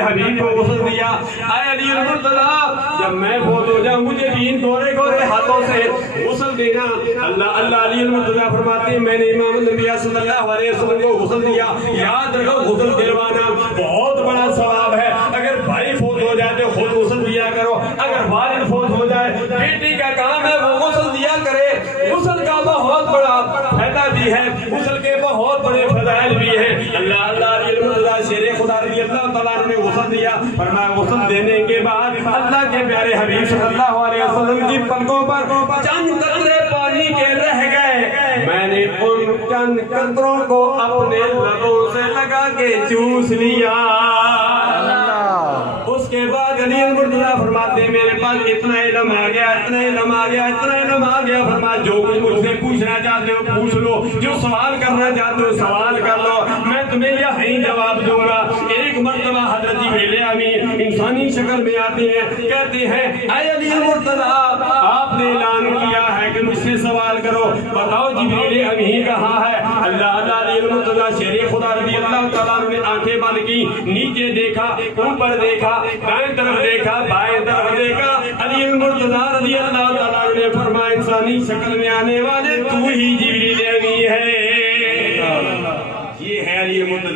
پیارے حبیب کو غسل دیا. اے علی المرتضیٰ جب میں فوت ہو جاؤں مجھے بھی ان گورے گورے ہاتھوں سے غسل دینا. اللہ علی المرتضیٰ فرماتے ہیں میں نے امام الانبیاء صلی اللہ علیہ وسلم کو غسل دیا. یاد رکھو غسل دلوانا بہت بڑا ثواب ہے. اگر بھائی فوت ہو جائے تو خود غسل دیا کرو. اگر والد فوت ہو جائے بیٹی کا کام ہے وہ غسل دیا کرے. غسل کا بہت بڑا فائدہ بھی ہے, غسل کے بہت بڑے فضائل بھی ہیں. اللہ علی المرتضیٰ شیر خدا رضی اللہ تعالیٰ عنہ نے غسل دیا. فرمایا غسل دینے کے بعد اللہ کے پیارے حبیب صلی اللہ علیہ وسلم کی پلکوں پر چند قطرے پانی کے رہ گئے. میں نے ان چند قطروں کو اپنے لبوں سے لگا کے چوس لیا. اس کے بعد علی المرتضیٰ فرماتے ہیں میرے پاس اتنا علم آ گیا, اتنا علم آ گیا, اتنا علم آ گیا. فرمایا جو کچھ مجھ سے پوچھنا چاہتے ہو پوچھ لو, جو سوال کرنا چاہتے ہو سوال کر لو, میں تمہیں یہی جواب دوں گا. ایک مرتبہ حضرت جبریل امین انسانی شکل میں آتے ہیں, کہتے ہیں اے علی المرتضیٰ آپ نے اعلان کیا ہے کہ مجھ سے سوال کرو, بتاؤ جبریل امین کہاں ہے. اللہ علی المرتضیٰ شیر خدا رضی اللہ تعالیٰ نے آنکھیں بند کی, نیچے دیکھا, اوپر دیکھا, دائیں طرف دیکھا, بائیں طرف دیکھا. علی المرتضیٰ رضی اللہ تعالیٰ نے فرمایا انسانی شکل میں آنے والے تو ہی